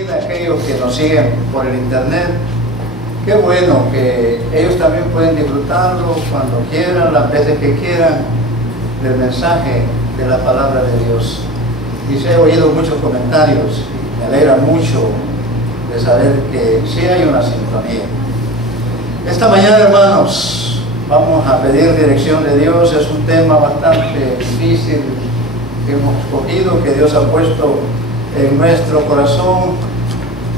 bienvenida a aquellos que nos siguen por el internet. Qué bueno que ellos también pueden disfrutarlo cuando quieran, las veces que quieran, del mensaje de la palabra de Dios. Y se he oído muchos comentarios y me alegra mucho de saber que sí hay una sintonía. Esta mañana, hermanos, vamos a pedir dirección de Dios. Es un tema bastante difícil que hemos escogido, que Dios ha puesto en nuestro corazón.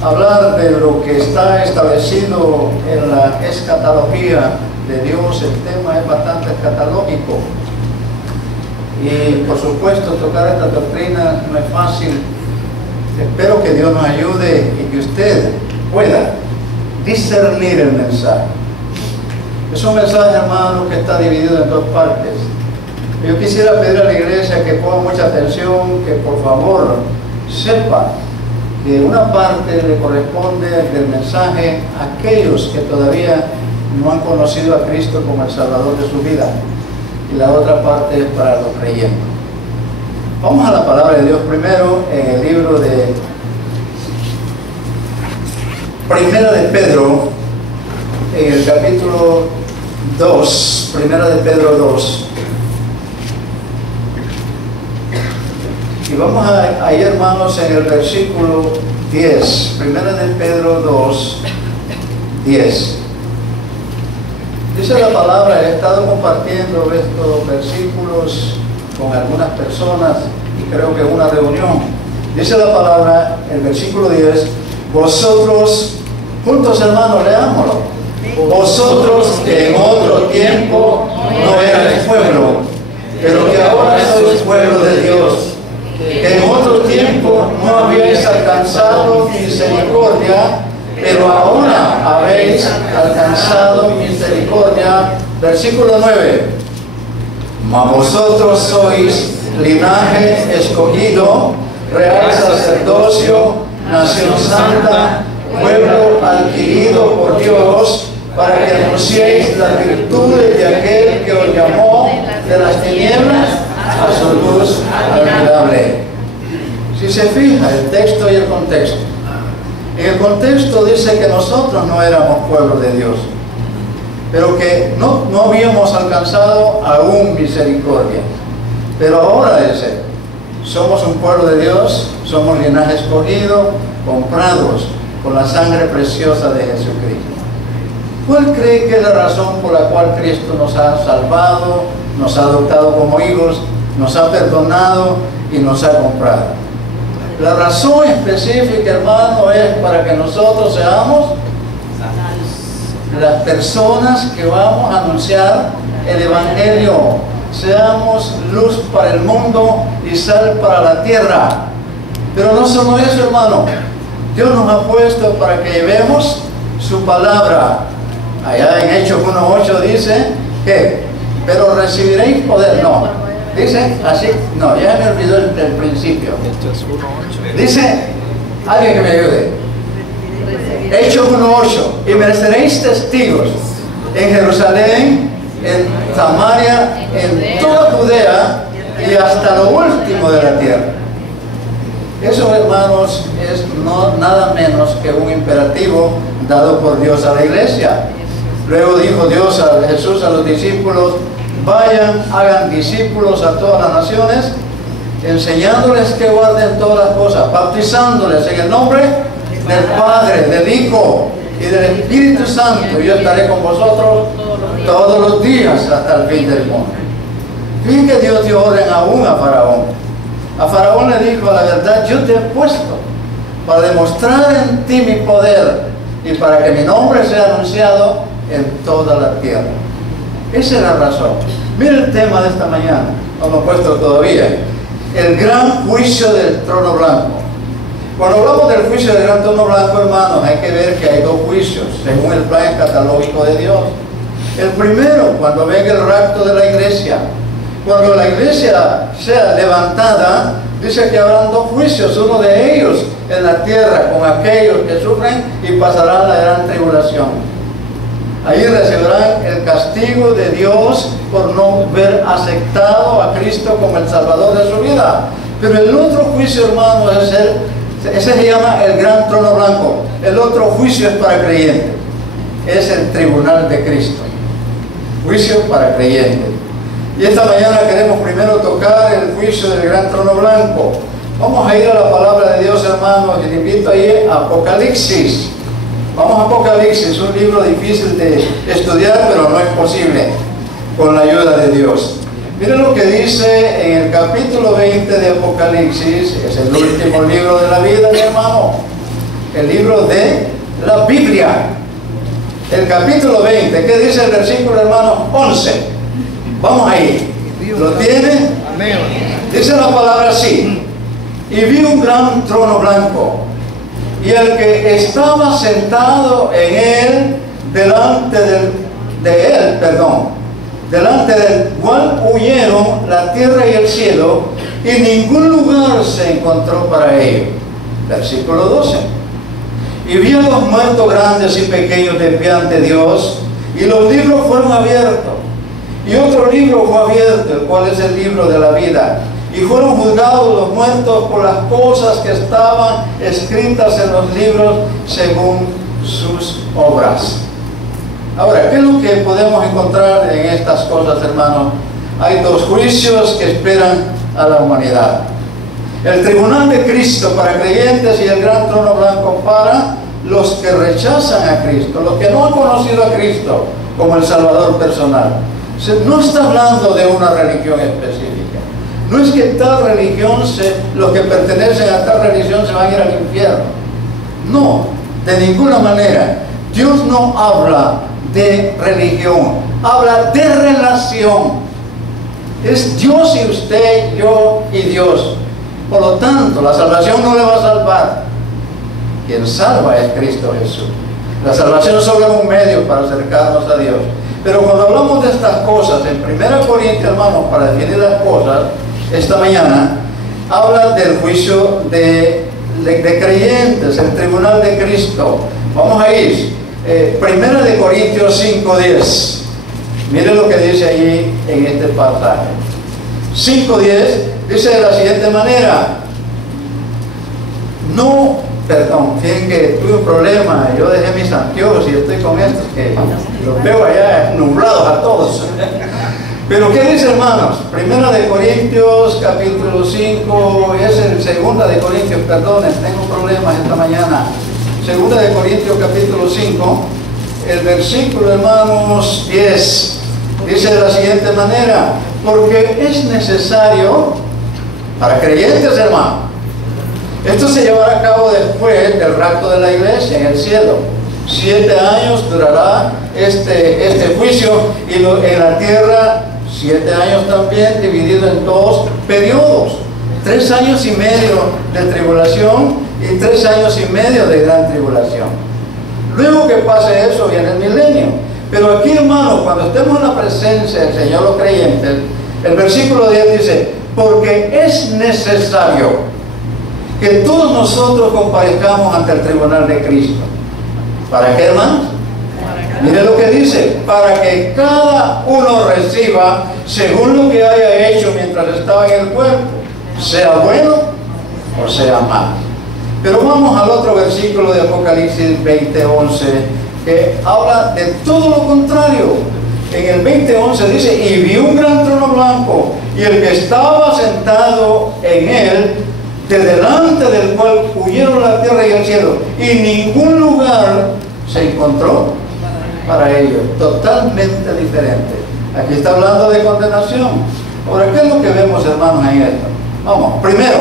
Hablar de lo que está establecido en la escatología de Dios. El tema es bastante escatológico y por supuesto tocar esta doctrina no es fácil. Espero que Dios nos ayude y que usted pueda discernir el mensaje. Es un mensaje, hermano, que está dividido en dos partes. Yo quisiera pedir a la iglesia que ponga mucha atención, que por favor sepa que una parte le corresponde del mensaje a aquellos que todavía no han conocido a Cristo como el Salvador de su vida, y la otra parte es para los creyentes. Vamos a la palabra de Dios primero en el libro de Primera de Pedro, en el capítulo 2, Primera de Pedro 2. Y vamos ahí, hermanos, en el versículo 10, Primera de Pedro 2, 10. Dice la palabra, he estado compartiendo estos versículos con algunas personas y creo que en una reunión. Dice la palabra, el versículo 10, vosotros, juntos hermanos, leámoslo. Vosotros que en otro tiempo no erais pueblo, pero que ahora sois pueblo de Dios, que en otro tiempo no habíais alcanzado misericordia, pero ahora habéis alcanzado misericordia. Versículo 9. Mas vosotros sois linaje escogido, real sacerdocio, nación santa, pueblo adquirido por Dios, para que anunciéis las virtudes de aquel que os llamó de las tinieblas a su luz admirable. Si se fija el texto y el contexto, en el contexto dice que nosotros no éramos pueblo de Dios, pero que no habíamos alcanzado aún misericordia. Pero ahora dice, somos un pueblo de Dios, somos linaje escogido, comprados con la sangre preciosa de Jesucristo. ¿Cuál cree que es la razón por la cual Cristo nos ha salvado, nos ha adoptado como hijos, nos ha perdonado y nos ha comprado? La razón específica, hermano, es para que nosotros seamos las personas que vamos a anunciar el Evangelio, seamos luz para el mundo y sal para la tierra. Pero no solo eso, hermano, Dios nos ha puesto para que llevemos su palabra. Allá en Hechos 1:8 dice que, pero recibiréis poder. No, dice así, no, ya me olvidó el principio. Dice, alguien que me ayude. Hechos 1:8, y me seréis testigos en Jerusalén, en Samaria, en toda Judea y hasta lo último de la tierra. Eso, hermanos, es nada menos que un imperativo dado por Dios a la iglesia. Luego dijo Dios a Jesús a los discípulos, vayan, hagan discípulos a todas las naciones, enseñándoles que guarden todas las cosas, bautizándoles en el nombre del Padre, del Hijo y del Espíritu Santo. Yo estaré con vosotros todos los días hasta el fin del mundo. Fíjense que Dios dio orden aún a Faraón. A Faraón le dijo, la verdad, yo te he puesto para demostrar en ti mi poder y para que mi nombre sea anunciado en toda la tierra. Esa es la razón. Mira el tema de esta mañana, no lo he puesto todavía. El gran juicio del trono blanco. Cuando hablamos del juicio del gran trono blanco, hermanos, hay que ver que hay dos juicios, según el plan escatológico de Dios. El primero, cuando venga el rapto de la iglesia. Cuando la iglesia sea levantada, dice que habrán dos juicios, uno de ellos en la tierra, con aquellos que sufren y pasarán la gran tribulación. Ahí recibirán el castigo de Dios por no haber aceptado a Cristo como el Salvador de su vida. Pero el otro juicio, hermano, es el Ese se llama el gran trono blanco. El otro juicio es para creyentes. Es el tribunal de Cristo. Juicio para creyentes. Y esta mañana queremos primero tocar el juicio del gran trono blanco. Vamos a ir a la palabra de Dios, hermanos, y le invito ahí a Apocalipsis. Vamos a Apocalipsis, un libro difícil de estudiar, pero no es posible con la ayuda de Dios. Miren lo que dice en el capítulo 20 de Apocalipsis. Es el último libro de la vida, mi hermano. El libro de la Biblia. El capítulo 20, ¿qué dice el versículo, hermano? 11. Vamos ahí. ¿Lo tiene? Dice la palabra así: y vi un gran trono blanco, y el que estaba sentado en él, delante del cual huyeron la tierra y el cielo, y ningún lugar se encontró para ellos. Versículo 12. Y vi a los muertos grandes y pequeños de pie ante Dios, y los libros fueron abiertos. Y otro libro fue abierto, el cual es el libro de la vida. Y fueron juzgados los muertos por las cosas que estaban escritas en los libros según sus obras. Ahora, ¿qué es lo que podemos encontrar en estas cosas, hermanos? Hay dos juicios que esperan a la humanidad: el tribunal de Cristo para creyentes y el gran trono blanco para los que rechazan a Cristo, los que no han conocido a Cristo como el Salvador personal. No está hablando de una religión específica. No es que tal religión, los que pertenecen a tal religión se van a ir al infierno. No, de ninguna manera. Dios no habla de religión, habla de relación. Es Dios y usted, yo y Dios. Por lo tanto, la salvación no le va a salvar. Quien salva es Cristo Jesús. La salvación solo es un medio para acercarnos a Dios. Pero cuando hablamos de estas cosas, en 1 Corintios, hermanos, para definir las cosas, esta mañana, habla del juicio de creyentes, el tribunal de Cristo. Vamos a ir, 1 Corintios 5:10. Miren lo que dice allí en este pasaje. 5:10 dice de la siguiente manera: fíjense que tuve un problema, yo dejé mis anteojos y estoy con estos que los veo allá nublados a todos. Pero ¿qué dice, hermanos? 1 Corintios capítulo 5, es el 2 Corintios, perdonen, tengo problemas esta mañana. 2 Corintios capítulo 5, el versículo, hermanos, 10, dice de la siguiente manera: porque es necesario para creyentes, hermanos. Esto se llevará a cabo después del rapto de la iglesia en el cielo. 7 años durará este juicio, y en la tierra 7 años también, dividido en 2 periodos: 3 años y medio de tribulación y 3 años y medio de gran tribulación. Luego que pase eso viene el milenio. Pero aquí, hermanos, cuando estemos en la presencia del Señor, los creyentes, el versículo 10 dice: porque es necesario que todos nosotros comparezcamos ante el tribunal de Cristo. ¿Para qué, hermanos? Mire lo que dice: para que cada uno reciba según lo que haya hecho mientras estaba en el cuerpo, sea bueno o sea malo. Pero vamos al otro versículo de Apocalipsis 20:11, que habla de todo lo contrario. En el 20:11 dice: y vi un gran trono blanco, y el que estaba sentado en él, de delante del cual huyeron la tierra y el cielo, y ningún lugar se encontró para ellos. Totalmente diferente. Aquí está hablando de condenación. Ahora, ¿qué es lo que vemos, hermanos, en esto? Vamos, primero,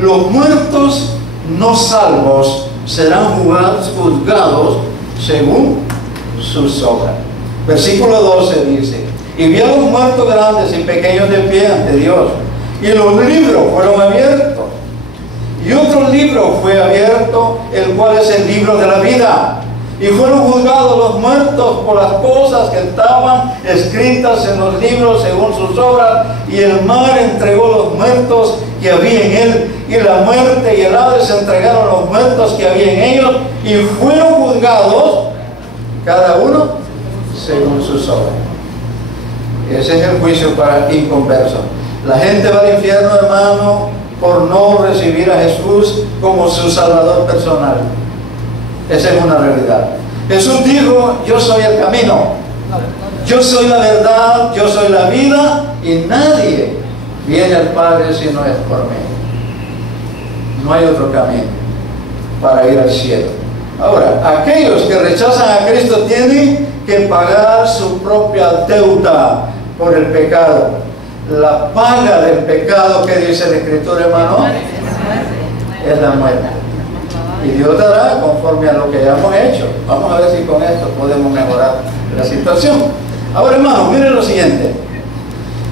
los muertos no salvos serán juzgados según sus obras. Versículo 12 dice: y vi a los muertos grandes y pequeños de pie ante Dios, y los libros fueron abiertos, y otro libro fue abierto, el cual es el libro de la vida, y fueron juzgados los muertos por las cosas que estaban escritas en los libros según sus obras, y el mar entregó los muertos que había en él, y la muerte y el Hades entregaron los muertos que había en ellos, y fueron juzgados cada uno según sus obras. Ese es el juicio para inconversos. La gente va al infierno, hermano, por no recibir a Jesús como su Salvador personal. Esa es una realidad. Jesús dijo: yo soy el camino, yo soy la verdad, yo soy la vida, y nadie viene al Padre si no es por mí. No hay otro camino para ir al cielo. Ahora, aquellos que rechazan a Cristo tienen que pagar su propia deuda por el pecado. La paga del pecado, que dice la Escritura, hermano, es la muerte. Y Dios dará conforme a lo que hayamos hecho. Vamos a ver si con esto podemos mejorar la situación. Ahora, hermano, miren lo siguiente.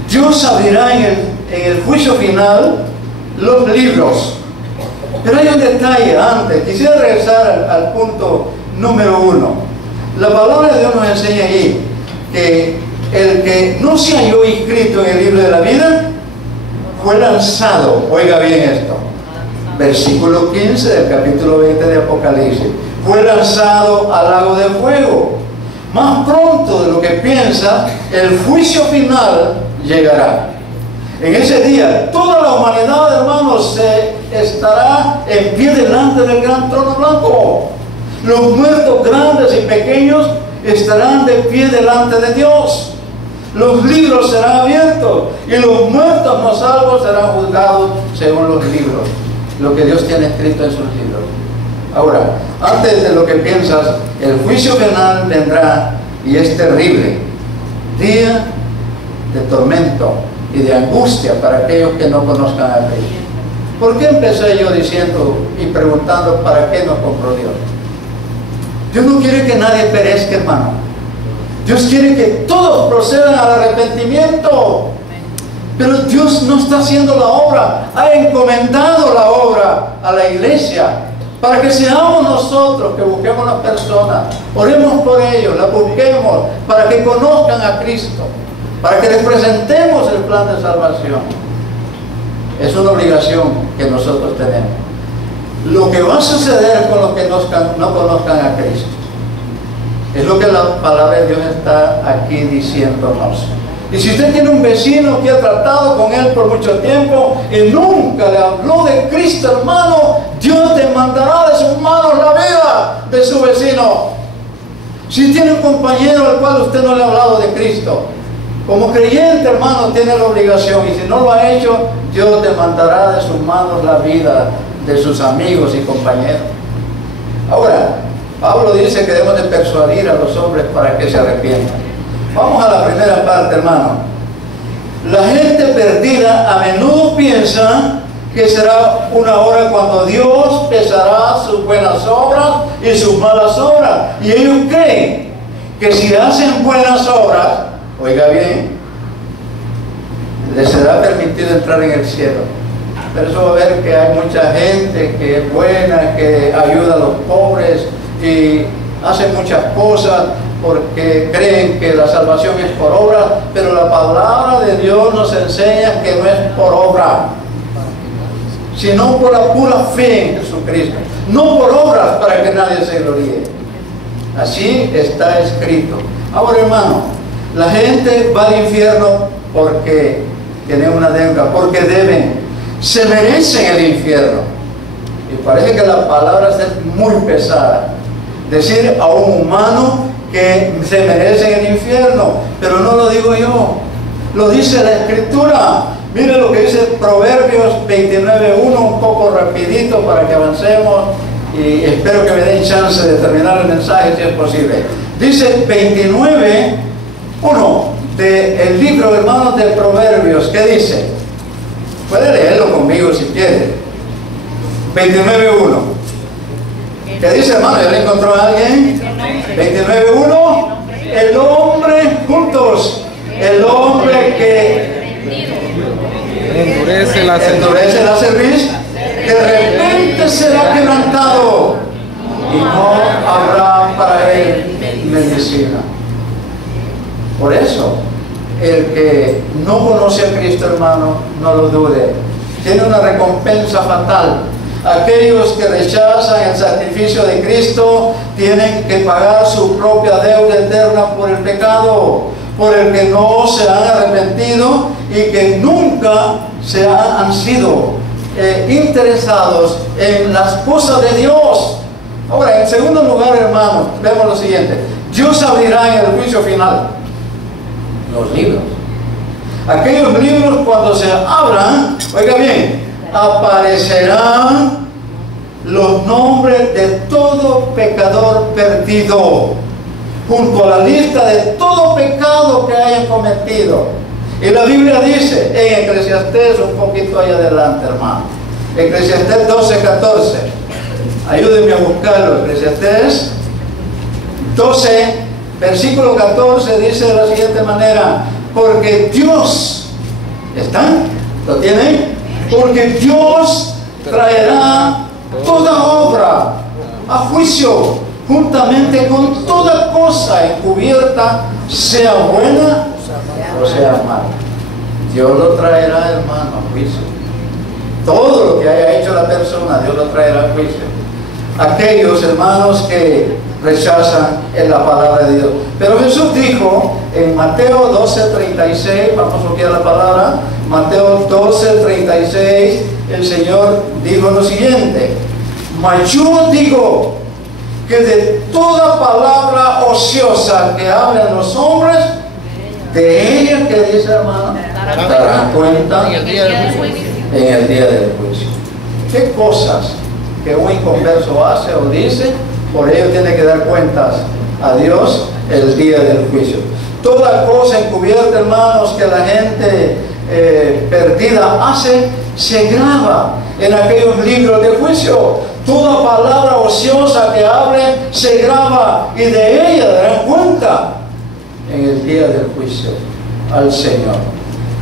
Dios abrirá en el juicio final los libros. Pero hay un detalle antes. Quisiera regresar al punto número 1. La palabra de Dios nos enseña allí que el que no se halló inscrito en el libro de la vida fue lanzado. Oiga bien esto. Versículo 15 del capítulo 20 de Apocalipsis. Fue lanzado al lago de fuego. Más pronto de lo que piensa, el juicio final llegará. En ese día, toda la humanidad, hermanos, estará en pie delante del gran trono blanco. Los muertos grandes y pequeños estarán de pie delante de Dios. Los libros serán abiertos y los muertos no salvos serán juzgados según los libros, lo que Dios tiene escrito en sus libros. Ahora, antes de lo que piensas, el juicio final vendrá, y es terrible. Día de tormento y de angustia para aquellos que no conozcan a Cristo. ¿Por qué empecé yo diciendo y preguntando para qué nos compró Dios? Dios no quiere que nadie perezca, hermano. Dios quiere que todos procedan al arrepentimiento. Pero Dios no está haciendo la obra. Ha encomendado la obra a la iglesia para que seamos nosotros que busquemos a las personas, oremos por ellos, las busquemos para que conozcan a Cristo, para que les presentemos el plan de salvación. Es una obligación que nosotros tenemos. Lo que va a suceder con los que no conozcan a Cristo es lo que la palabra de Dios está aquí diciéndonos. Y si usted tiene un vecino que ha tratado con él por mucho tiempo y nunca le habló de Cristo, hermano, Dios demandará de sus manos la vida de su vecino. Si tiene un compañero al cual usted no le ha hablado de Cristo, como creyente, hermano, tiene la obligación, y si no lo ha hecho, Dios demandará de sus manos la vida de sus amigos y compañeros. Ahora, Pablo dice que debemos de persuadir a los hombres para que se arrepientan. Vamos a la primera parte, hermano. La gente perdida a menudo piensa que será una hora cuando Dios pesará sus buenas obras y sus malas obras. Y ellos creen que si hacen buenas obras, oiga bien, les será permitido entrar en el cielo. Pero eso va a ver que hay mucha gente que es buena, que ayuda a los pobres y hace muchas cosas porque creen que la salvación es por obra, pero la palabra de Dios nos enseña que no es por obra, sino por la pura fe en Jesucristo, no por obras para que nadie se gloríe. Así está escrito. Ahora, hermano, la gente va al infierno porque tienen una deuda, porque deben, se merecen el infierno. Y parece que la palabra es muy pesada, decir a un humano que se merecen el infierno, pero no lo digo yo, lo dice la Escritura. Mire lo que dice Proverbios 29:1, un poco rapidito para que avancemos y espero que me den chance de terminar el mensaje si es posible. Dice 29:1 del libro, hermanos, de Proverbios. ¿Qué dice? Puede leerlo conmigo si quiere. 29:1. ¿Qué dice, hermano? ¿Ya le encontró a alguien? 29:1. El hombre, juntos, el hombre que endurece la cerviz, de repente será quebrantado y no habrá para él medicina. Por eso, el que no conoce a Cristo, hermano, no lo dude, tiene una recompensa fatal. Aquellos que rechazan el sacrificio de Cristo tienen que pagar su propia deuda eterna por el pecado, por el que no se han arrepentido y que nunca han sido interesados en las cosas de Dios. Ahora, en segundo lugar, hermanos, vemos lo siguiente. Dios abrirá en el juicio final los libros. Aquellos libros, cuando se abran, oiga bien, aparecerán los nombres de todo pecador perdido, junto a la lista de todo pecado que hayan cometido. Y la Biblia dice en Eclesiastés, un poquito ahí adelante, hermano, Eclesiastés 12:14. Ayúdenme a buscarlo. Eclesiastés 12, versículo 14, dice de la siguiente manera: porque Dios, ¿están? ¿Lo tienen? Porque Dios traerá toda obra a juicio, juntamente con toda cosa encubierta, sea buena o sea mala. Dios lo traerá, hermano, a juicio. Todo lo que haya hecho la persona, Dios lo traerá a juicio. Aquellos, hermanos, que rechazan en la palabra de Dios. Pero Jesús dijo en Mateo 12:36, vamos a buscar la palabra, Mateo 12:36, el Señor dijo lo siguiente: mas yo digo que de toda palabra ociosa que hablan los hombres, de ella, que dice, hermano, darán cuenta en el día del juicio. ¿Qué cosas que un inconverso hace o dice? Por ello tiene que dar cuentas a Dios el día del juicio. Toda cosa encubierta, hermanos, que la gente perdida hace, se graba en aquellos libros de juicio. Toda palabra ociosa que hable se graba, y de ella darán cuenta en el día del juicio al Señor.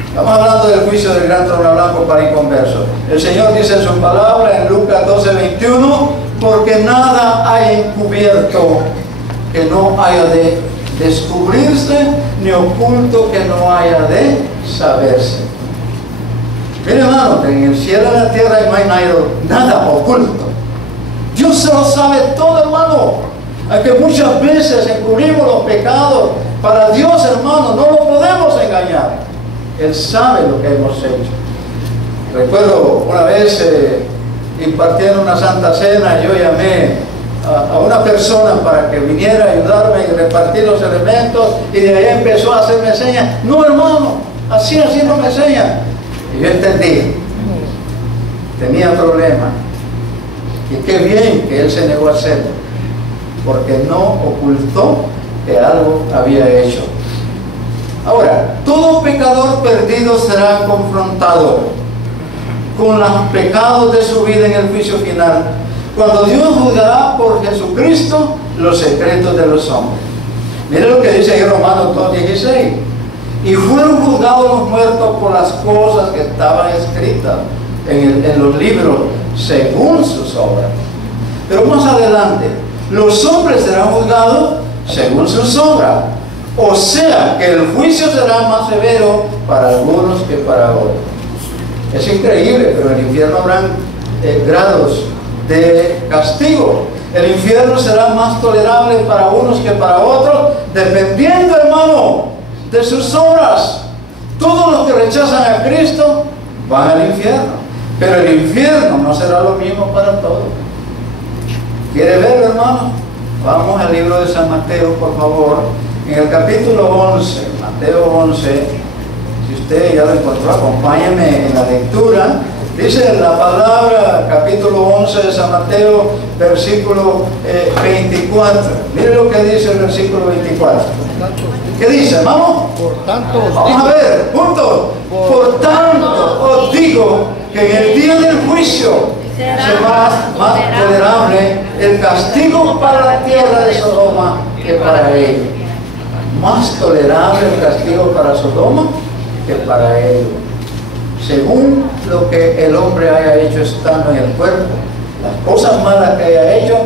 Estamos hablando del juicio del gran trono blanco para inconversos. El Señor dice en su palabra en Lucas 12:21: porque nada hay encubierto que no haya de descubrirse, ni oculto que no haya de saberse. Mire, hermano, que en el cielo y en la tierra no hay nada oculto. Dios se lo sabe todo, hermano. Aunque muchas veces encubrimos los pecados, para Dios, hermano, no lo podemos engañar. Él sabe lo que hemos hecho. Recuerdo una vez impartiendo una santa cena, yo llamé a una persona para que viniera a ayudarme y repartir los elementos, y de ahí empezó a hacerme señas. No, hermano, así no me señas. Y yo entendí, tenía problemas, y qué bien que él se negó a hacerlo, porque no ocultó que algo había hecho. Ahora, todo pecador perdido será confrontado con los pecados de su vida en el juicio final, cuando Dios juzgará por Jesucristo los secretos de los hombres. Mire lo que dice ahí Romanos 2:16: y fueron juzgados los muertos por las cosas que estaban escritas en los libros según sus obras. Pero más adelante, los hombres serán juzgados según sus obras. O sea que el juicio será más severo para algunos que para otros. Es increíble, pero en el infierno habrán grados de castigo. El infierno será más tolerable para unos que para otros, dependiendo, hermano, de sus obras. Todos los que rechazan a Cristo van al infierno, pero el infierno no será lo mismo para todos. ¿Quiere verlo, hermano? Vamos al libro de San Mateo, por favor. En el capítulo 11, Mateo 11, si usted ya lo encontró, acompáñeme en la lectura. Dice la palabra, capítulo 11 de San Mateo, versículo 24. Mire lo que dice el versículo 24. ¿Qué dice, hermano? Por tanto, vamos a ver, juntos. Por tanto, os digo que en el día del juicio será más tolerable el castigo para la tierra de Sodoma que para ella. Más tolerable el castigo para Sodoma que para ellos, según lo que el hombre haya hecho estando en el cuerpo. Las cosas malas que haya hecho,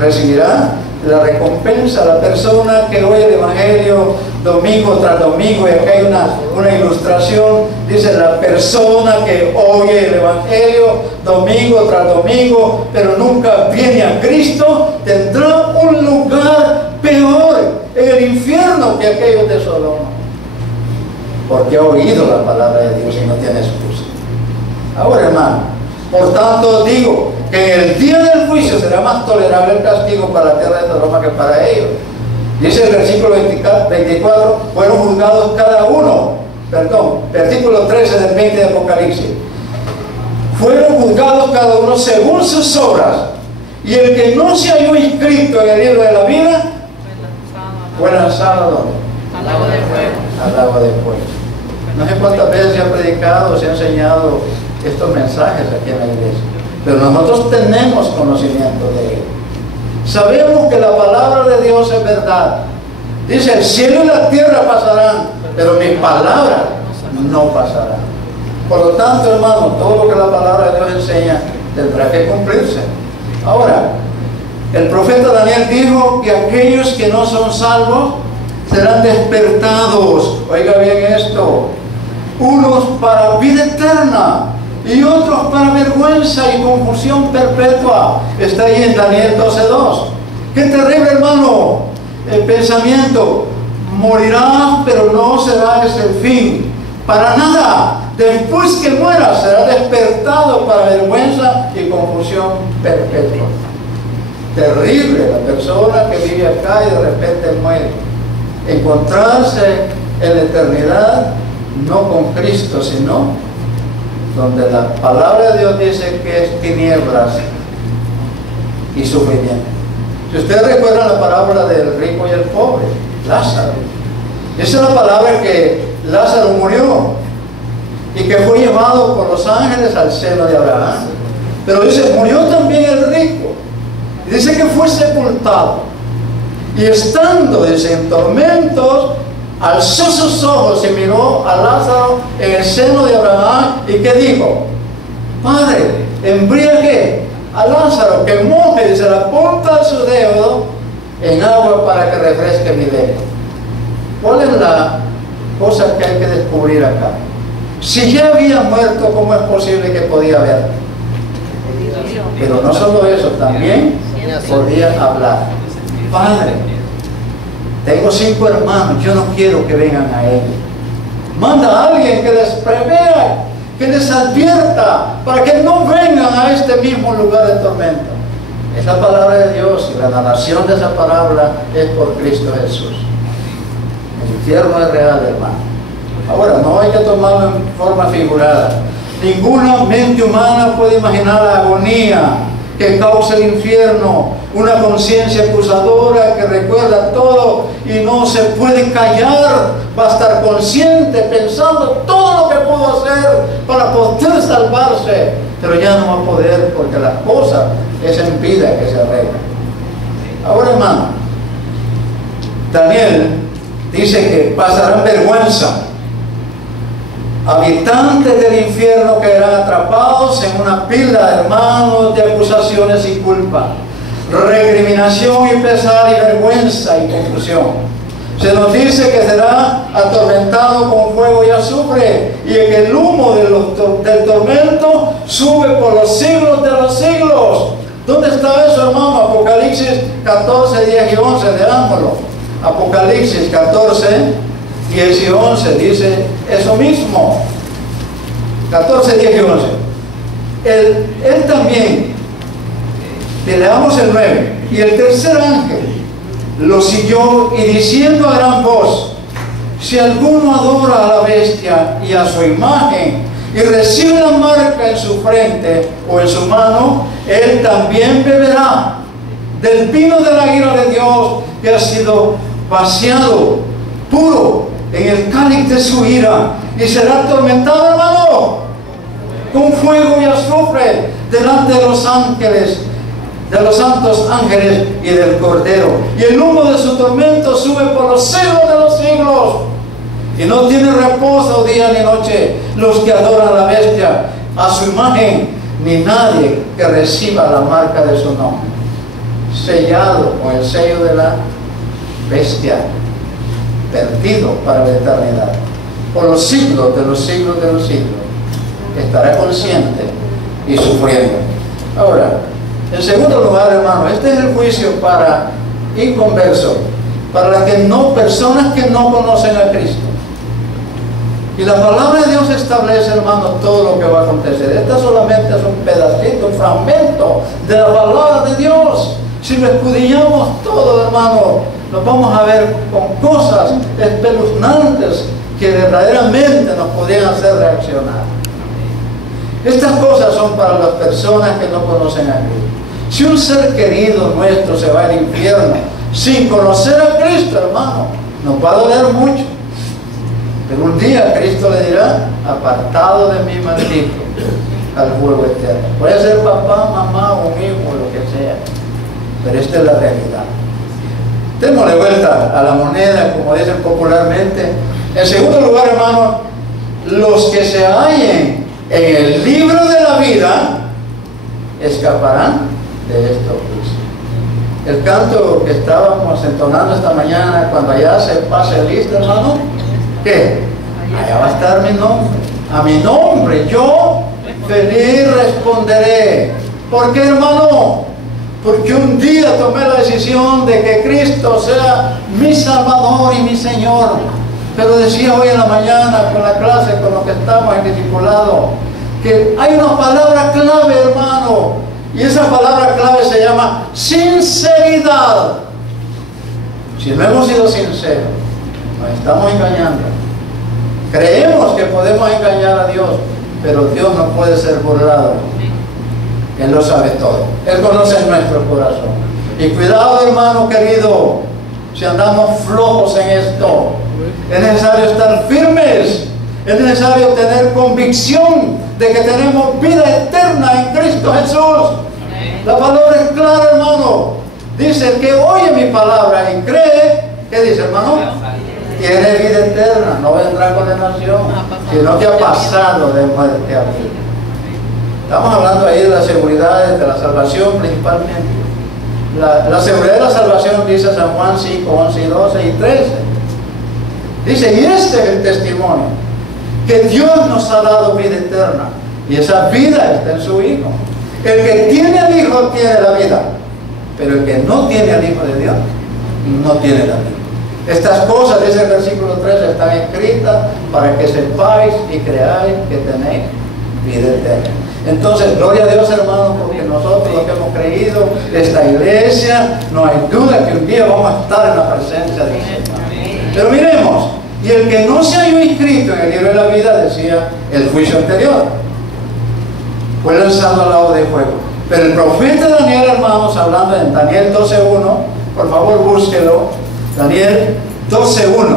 recibirá la recompensa. La persona que oye el Evangelio domingo tras domingo, y acá hay una ilustración, dice: la persona que oye el Evangelio domingo tras domingo, pero nunca viene a Cristo, tendrá un lugar peor en el infierno que aquellos de Sodoma, porque ha oído la palabra de Dios y no tiene excusa. Ahora, hermano, por tanto digo que en el día del juicio será más tolerable el castigo para la tierra de Sodoma que para ellos. Dice el versículo 24, fueron juzgados cada uno, versículo 13 del 20 de Apocalipsis. Fueron juzgados cada uno según sus obras, y el que no se halló inscrito en el libro de la vida fue lanzado ¿a dónde? Al lago de fuego. Al lago de fuego. No sé cuántas veces se ha predicado, se ha enseñado estos mensajes aquí en la iglesia, pero nosotros tenemos conocimiento de ello. Sabemos que la palabra de Dios es verdad. Dice, el cielo y la tierra pasarán, pero mis palabras no pasarán. Por lo tanto, hermano, todo lo que la palabra de Dios enseña tendrá que cumplirse. Ahora, el profeta Daniel dijo que aquellos que no son salvos serán despertados. Oiga bien esto. Unos para vida eterna y otros para vergüenza y confusión perpetua. Está ahí en Daniel 12:2. Qué terrible, hermano, el pensamiento. Morirás, pero no será ese el fin. Para nada. Después que muera será despertado para vergüenza y confusión perpetua. Terrible la persona que vive acá y de repente muere. Encontrarse en la eternidad no con Cristo, sino donde la palabra de Dios dice que es tinieblas y sufrimiento. Si ustedes recuerdan la parábola del rico y el pobre, Lázaro, esa es la palabra que Lázaro murió y que fue llevado por los ángeles al seno de Abraham. Pero dice, murió también el rico. Y dice que fue sepultado. Y estando, dice, en tormentos, alzó sus ojos y miró a Lázaro en el seno de Abraham. ¿Y qué dijo? Padre, embriague a Lázaro, que moje, dice, la punta de su dedo en agua para que refresque mi lengua. ¿Cuál es la cosa que hay que descubrir acá? Si ya había muerto, ¿cómo es posible que podía ver? Pero no solo eso, también podía hablar. Padre, tengo 5 hermanos, yo no quiero que vengan a ellos. Manda a alguien que les prevea, que les advierta, para que no vengan a este mismo lugar de tormento. Es la palabra de Dios y la narración de esa palabra es por Cristo Jesús. El infierno es real, hermano. Ahora, no hay que tomarlo en forma figurada. Ninguna mente humana puede imaginar la agonía que causa el infierno, una conciencia acusadora que recuerda todo y no se puede callar, va a estar consciente, pensando todo lo que pudo hacer para poder salvarse, pero ya no va a poder porque las cosas es en vida que se arreglan. Ahora, hermano, Daniel dice que pasarán vergüenza. Habitantes del infierno quedarán atrapados en una pila de hermanos de acusaciones y culpa, recriminación y pesar y vergüenza y confusión. Se nos dice que será atormentado con fuego y azufre, y que el humo del tormento sube por los siglos de los siglos. ¿Dónde está eso, hermano? Apocalipsis 14, 10 y 11, leámoslo. Apocalipsis 14, 10 y 11 dice eso mismo. 14, 10 y 11. Él también, leamos el 9. Y el tercer ángel lo siguió y diciendo a gran voz: si alguno adora a la bestia y a su imagen y recibe la marca en su frente o en su mano, él también beberá del vino de la ira de Dios, que ha sido vaciado puro en el cáliz de su ira, y será atormentado, hermano, con fuego y azufre delante de los ángeles, de los santos ángeles y del Cordero, y el humo de su tormento sube por los siglos de los siglos, y no tiene reposo día ni noche los que adoran a la bestia, a su imagen, ni nadie que reciba la marca de su nombre, sellado con el sello de la bestia, perdido para la eternidad. Por los siglos de los siglos de los siglos estará consciente y sufriendo. Ahora, en segundo lugar, hermano, este es el juicio para inconversos, para las personas que no conocen a Cristo. Y la palabra de Dios establece, hermano, todo lo que va a acontecer. Esta solamente es un pedacito, un fragmento de la palabra de Dios. Si lo escudriñamos todo, hermano, nos vamos a ver con cosas espeluznantes que verdaderamente nos podrían hacer reaccionar. Estas cosas son para las personas que no conocen a Cristo. Si un ser querido nuestro se va al infierno sin conocer a Cristo, hermano, nos va a doler mucho. Pero un día Cristo le dirá: apartado de mí, maldito, al fuego eterno. Puede ser papá, mamá, un hijo, lo que sea, pero esta es la realidad. Démosle vuelta a la moneda, como dicen popularmente. En segundo lugar, hermano, los que se hallen en el libro de la vida escaparán de esto. El canto que estábamos entonando esta mañana, cuando allá se pase listo, hermano, ¿qué? Allá va a estar mi nombre. A mi nombre yo feliz responderé. ¿Por qué, hermano? Porque un día tomé la decisión de que Cristo sea mi Salvador y mi Señor. Pero decía hoy en la mañana con la clase, con los que estamos en discipulado, que hay una palabra clave, hermano, y esa palabra clave se llama sinceridad. Si no hemos sido sinceros, nos estamos engañando. Creemos que podemos engañar a Dios, pero Dios no puede ser burlado. Él lo sabe todo. Él conoce nuestro corazón. Y cuidado, hermano querido, si andamos flojos en esto, es necesario estar firmes. Es necesario tener convicción de que tenemos vida eterna en Cristo Jesús. La palabra es clara, hermano. Dice: el que oye mi palabra y cree, ¿qué dice, hermano? Tiene vida eterna, no vendrá condenación, sino que ha pasado de muerte a vida. Estamos hablando ahí de la seguridad de la salvación principalmente. La seguridad de la salvación, dice San Juan 5, 11 y 12 y 13. Dice: y este es el testimonio, que Dios nos ha dado vida eterna, y esa vida está en su Hijo. El que tiene al Hijo tiene la vida, pero el que no tiene al Hijo de Dios no tiene la vida. Estas cosas, dice el versículo 13, están escritas para que sepáis y creáis que tenéis vida eterna. Entonces, gloria a Dios, hermanos, porque nosotros los que hemos creído, esta iglesia, no hay duda que un día vamos a estar en la presencia del Señor. Pero miremos, y el que no se halló inscrito en el libro de la vida, decía el juicio anterior, fue lanzado al lago de fuego. Pero el profeta Daniel, hermanos, hablando en Daniel 12:1, por favor búsquelo, Daniel 12:1.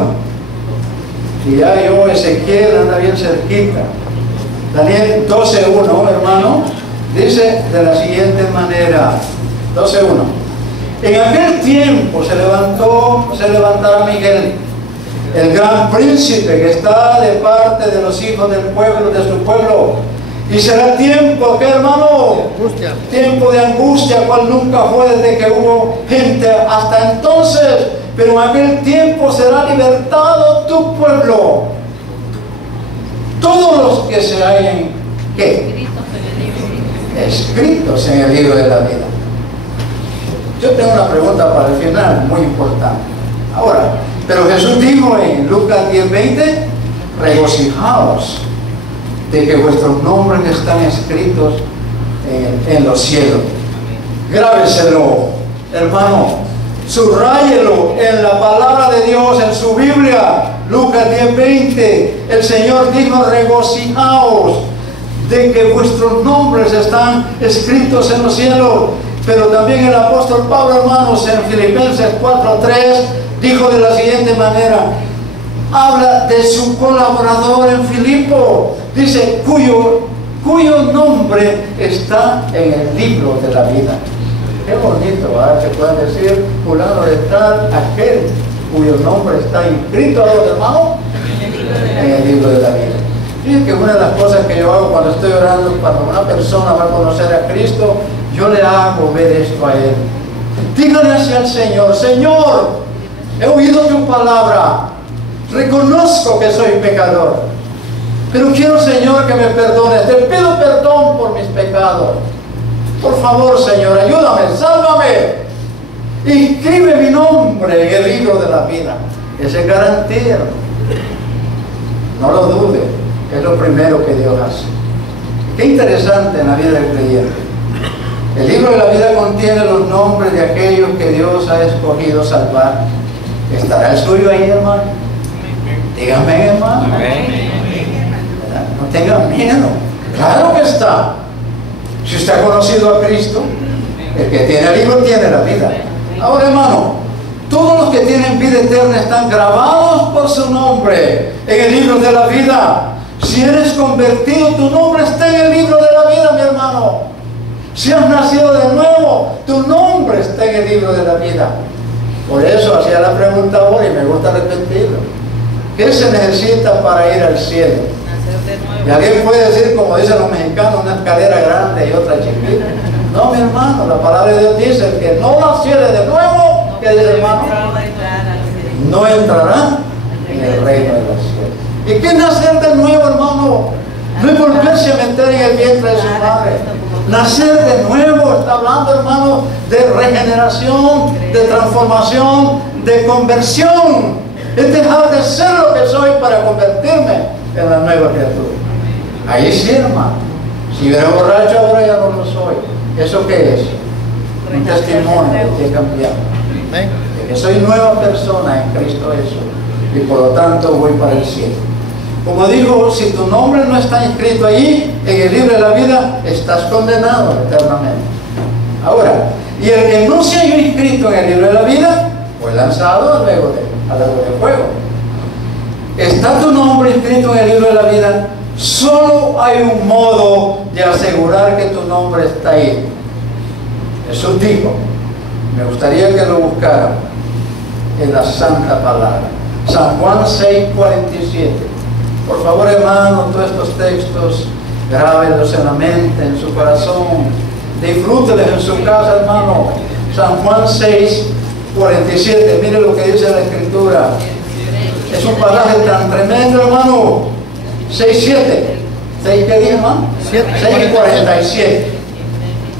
Y ya yo, Ezequiel, anda bien cerquita. Daniel 12:1, hermano, dice de la siguiente manera, 12:1. En aquel tiempo se levantará Miguel, el gran príncipe que está de parte de los hijos del pueblo, de su pueblo. Y será tiempo, ¿qué, hermano? Angustia. Tiempo de angustia, cual nunca fue desde que hubo gente hasta entonces. Pero en aquel tiempo será libertado tu pueblo. Todos los que se hallen, ¿qué? Escritos en el libro de la vida. Yo tengo una pregunta para el final, muy importante. Ahora, pero Jesús dijo en Lucas 10:20, regocijaos de que vuestros nombres están escritos en los cielos. Grábeselo, hermano, subráyelo en la palabra de Dios, en su Biblia. Lucas 10:20, el Señor dijo: regocijaos de que vuestros nombres están escritos en los cielos. Pero también el apóstol Pablo, hermanos, en Filipenses 4:3 dijo de la siguiente manera, habla de su colaborador en Filipo, dice, cuyo nombre está en el libro de la vida. Qué bonito, ¿verdad? Que puedan decir, fulano de tal, aquel cuyo nombre está inscrito, a los hermanos, en el libro de la vida. Fíjense que una de las cosas que yo hago cuando estoy orando, cuando una persona va a conocer a Cristo, yo le hago ver esto a él. Dígale hacia el Señor, Señor, he oído tu palabra, reconozco que soy pecador, pero quiero, Señor, que me perdones, te pido perdón por mis pecados. Por favor, Señor, ayúdame, sálvame, inscribe mi nombre en el libro de la vida. Esa es garantía. No lo dude, es lo primero que Dios hace. Qué interesante en la vida del creyente. El libro de la vida contiene los nombres de aquellos que Dios ha escogido salvar. ¿Estará el suyo ahí, hermano? Dígame, hermano. No tengan miedo. Claro que está. Si usted ha conocido a Cristo, el que tiene el libro tiene la vida. Ahora, hermano, todos los que tienen vida eterna están grabados por su nombre en el libro de la vida. Si eres convertido, tu nombre está en el libro de la vida, mi hermano. Si has nacido de nuevo, tu nombre está en el libro de la vida. Por eso hacía la pregunta ahora y me gusta repetirlo. ¿Qué se necesita para ir al cielo? Y alguien puede decir, como dicen los mexicanos, una escalera grande y otra chiquita. No, mi hermano, la palabra de Dios dice que no naciere de nuevo, ¿qué dice, hermano? No entrará en el reino de los cielos. ¿Y qué es nacer de nuevo, hermano? No es volverse a meter en el vientre de su madre. Nacer de nuevo está hablando, hermano, de regeneración, de transformación, de conversión. Es dejar de ser lo que soy para convertirme en la nueva criatura. Ahí sí, hermano. Si era borracho, ahora ya no lo soy. ¿Eso qué es? Un testimonio de que he cambiado. De que soy nueva persona en Cristo Jesús. Y por lo tanto voy para el cielo. Como digo, si tu nombre no está inscrito allí, en el libro de la vida, estás condenado eternamente. Ahora, y el que no se haya inscrito en el libro de la vida, fue lanzado al lago de fuego. ¿Está tu nombre inscrito en el libro de la vida? Solo hay un modo de asegurar que tu nombre está ahí. Jesús dijo, me gustaría que lo buscaran en la Santa Palabra. San Juan 6:47. Por favor, hermano, todos estos textos, grábenlos en la mente, en su corazón, disfrútelos en su casa, hermano. San Juan 6:47, mire lo que dice la Escritura. Es un pasaje tan tremendo, hermano. 6:7. ¿6 qué dije, hermano? 6:47.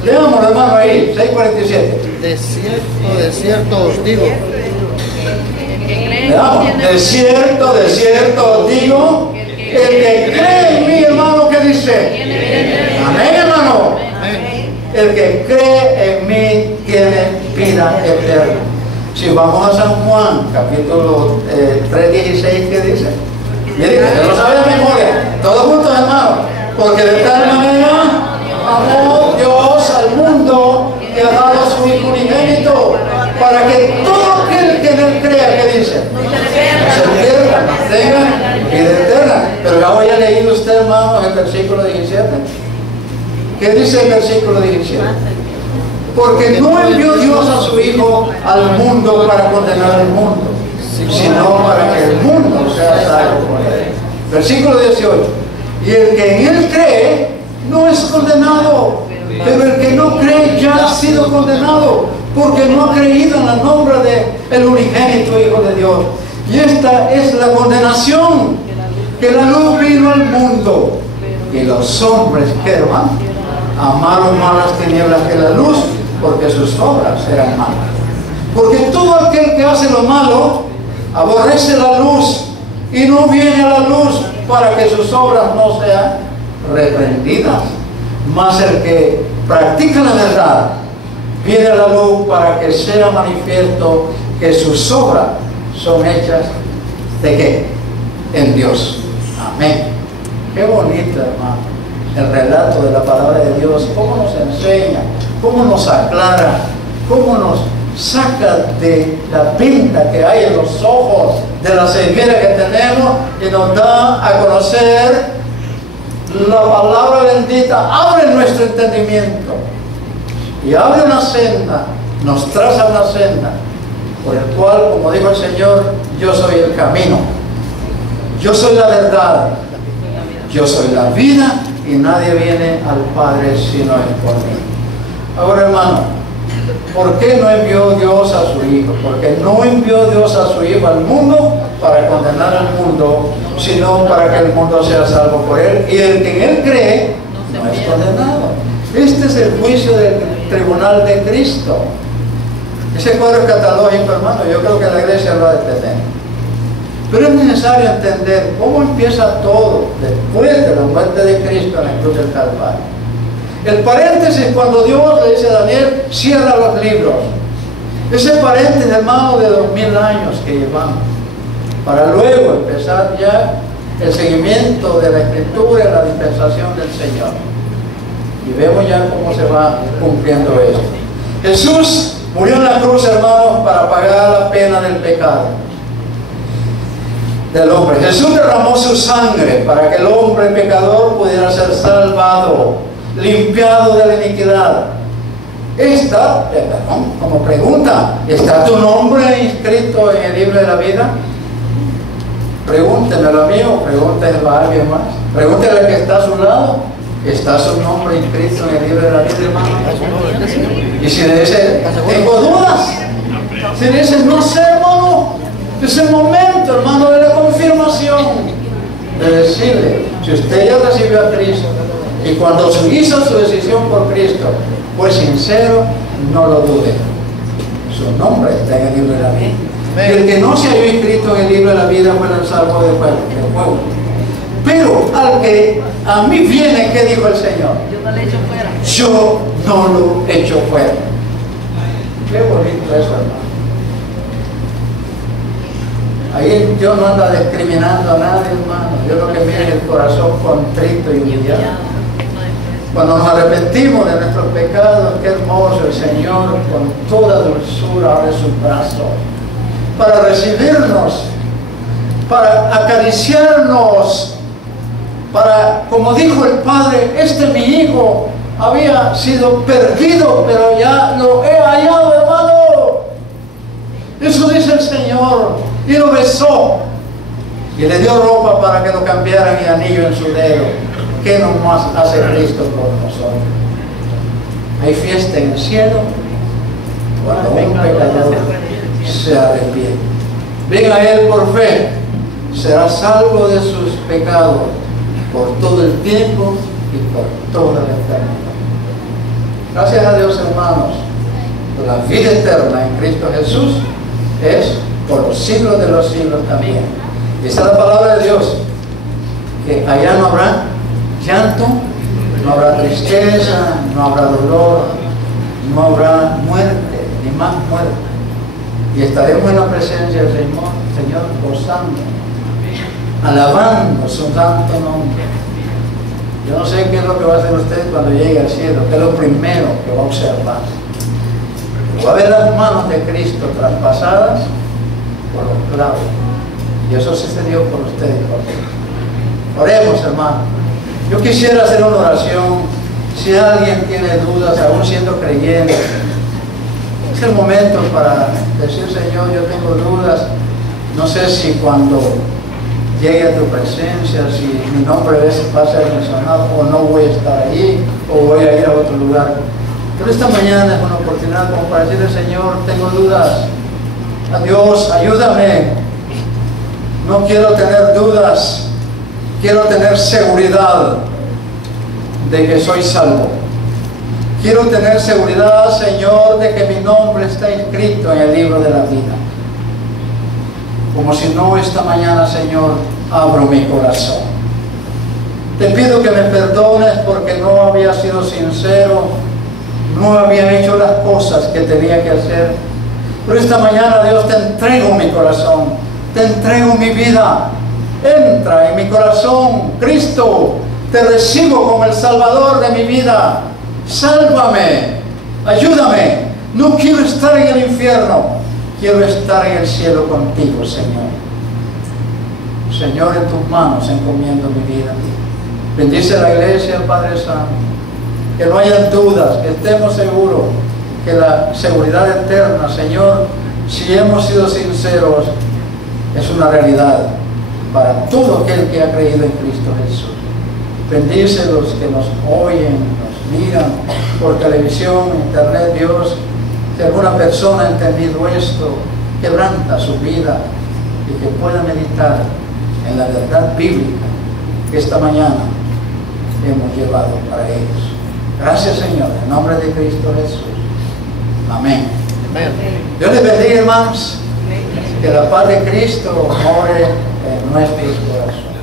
Leámoslo, hermano, ahí, 6:47. De cierto os digo. Veamos, de cierto os digo, el que cree en mí, hermano, ¿qué dice? Amén, hermano. El que cree en mí tiene vida eterna. Si vamos a San Juan, capítulo 3:16, ¿qué dice? Miren, usted lo sabe de memoria. Todos juntos, hermano. Porque de tal manera amó Dios al mundo que ha dado a su Hijo unigénito, para que todo aquel que en él crea, ¿qué dice? No se pierda, tenga vida eterna. Pero ya había leído usted, hermano, el versículo 17. ¿Qué dice el versículo 17? Porque no envió Dios a su Hijo al mundo para condenar al mundo, sino para que el mundo sea salvo por él. Versículo 18. Y el que en él cree no es condenado, pero el que no cree ya ha sido condenado, porque no ha creído en el nombre del unigénito Hijo de Dios. Y esta es la condenación, que la luz vino al mundo, y los hombres, ¿qué, hermano? Amaron más las tinieblas que la luz, porque sus obras eran malas. Porque todo aquel que hace lo malo aborrece la luz y no viene a la luz para que sus obras no sean reprendidas. Mas el que practica la verdad viene a la luz para que sea manifiesto que sus obras son hechas ¿de qué? En Dios. Amén. Qué bonito, hermano, el relato de la palabra de Dios, cómo nos enseña, cómo nos aclara, cómo nos saca de la pinta que hay en los ojos, de la ceguera que tenemos, y nos da a conocer la palabra bendita. Abre nuestro entendimiento y abre una senda, nos traza una senda por el cual, como dijo el Señor, yo soy el camino, yo soy la verdad, yo soy la vida, y nadie viene al Padre si no es por mí. Ahora, hermano, ¿por qué no envió Dios a su Hijo? Porque no envió Dios a su Hijo al mundo para condenar al mundo, sino para que el mundo sea salvo por él. Y el que en él cree no es condenado. Este es el juicio del tribunal de Cristo. Ese cuadro escatológico, hermano, yo creo que la iglesia lo ha de tener. Pero es necesario entender cómo empieza todo después de la muerte de Cristo en la cruz del Calvario. El paréntesis, cuando Dios le dice a Daniel, cierra los libros. Ese paréntesis, hermano, de 2000 años que llevamos, para luego empezar ya el seguimiento de la Escritura y la dispensación del Señor. Y vemos ya cómo se va cumpliendo esto. Jesús murió en la cruz, hermanos, para pagar la pena del pecado del hombre. Jesús derramó su sangre para que el hombre pecador pudiera ser salvado, limpiado de la iniquidad. Como pregunta, ¿está tu nombre inscrito en el libro de la vida? Pregúntemelo a mí o pregúntelo a alguien más. Pregúntele al que está a su lado. ¿Está su nombre inscrito en el libro de la vida, hermano? Y si le dice, tengo dudas, si le dice, no sé, hermano, es el momento, hermano, de la confirmación, de decirle, si usted ya recibió a Cristo y cuando hizo su decisión por Cristo fue sincero, no lo dude, su nombre está en el libro de la vida. Y el que no se halló inscrito en el libro de la vida fue lanzado de fuego. Pero al que a mí viene, ¿qué dijo el Señor? Yo no lo echo fuera. Qué bonito eso, hermano. Ahí Dios no anda discriminando a nadie, hermano. Dios lo que mira es el corazón contrito y humillado. Cuando nos arrepentimos de nuestros pecados, qué hermoso el Señor con toda dulzura abre sus brazos para recibirnos, para acariciarnos, para, como dijo el Padre, mi hijo había sido perdido, pero ya lo he hallado, hermano. Eso dice el Señor, y lo besó, y le dio ropa para que lo cambiaran y anillo en su dedo. ¿Qué nomás hace Cristo por nosotros? Hay fiesta en el cielo cuando un pecador se arrepiente. Venga a Él por fe, será salvo de sus pecados por todo el tiempo y por toda la eternidad. Gracias a Dios, hermanos, la vida eterna en Cristo Jesús es por los siglos de los siglos también. Dice la palabra de Dios que allá no habrá llanto, no habrá tristeza, no habrá dolor, no habrá muerte, ni más muerte. Y estaremos en la presencia del Señor gozando, alabando su santo nombre. Yo no sé qué es lo que va a hacer usted cuando llegue al cielo, qué es lo primero que va a observar. Va a ver las manos de Cristo traspasadas por los clavos. Y eso sucedió por usted y por mí. Oremos, hermano. Yo quisiera hacer una oración. Si alguien tiene dudas, aún siendo creyente, es el momento para decir, Señor, yo tengo dudas. No sé si cuando llegue a tu presencia, si mi nombre va a ser mencionado o no voy a estar allí o voy a ir a otro lugar. Pero esta mañana es una oportunidad como para decirle, Señor, tengo dudas. A Dios, ayúdame. No quiero tener dudas. Quiero tener seguridad de que soy salvo. Quiero tener seguridad, Señor, de que mi nombre está inscrito en el libro de la vida. Como si no, esta mañana, Señor, abro mi corazón. Te pido que me perdones porque no había sido sincero, no había hecho las cosas que tenía que hacer. Pero esta mañana, Dios, te entrego mi corazón, te entrego mi vida. Entra en mi corazón, Cristo, te recibo como el Salvador de mi vida. Sálvame, ayúdame. No quiero estar en el infierno, quiero estar en el cielo contigo, Señor. Señor, en tus manos encomiendo mi vida. Bendice la iglesia, Padre Santo. Que no haya dudas, que estemos seguros que la seguridad eterna, Señor, si hemos sido sinceros, es una realidad para todo aquel que ha creído en Cristo Jesús. Bendice los que nos oyen, nos miran por televisión, internet, Dios. Si alguna persona ha entendido esto, quebranta su vida y que pueda meditar en la verdad bíblica que esta mañana hemos llevado para ellos. Gracias, Señor, en nombre de Cristo Jesús. Amén. Dios les bendiga, hermanos. Que la paz de Cristo more en nuestros corazones.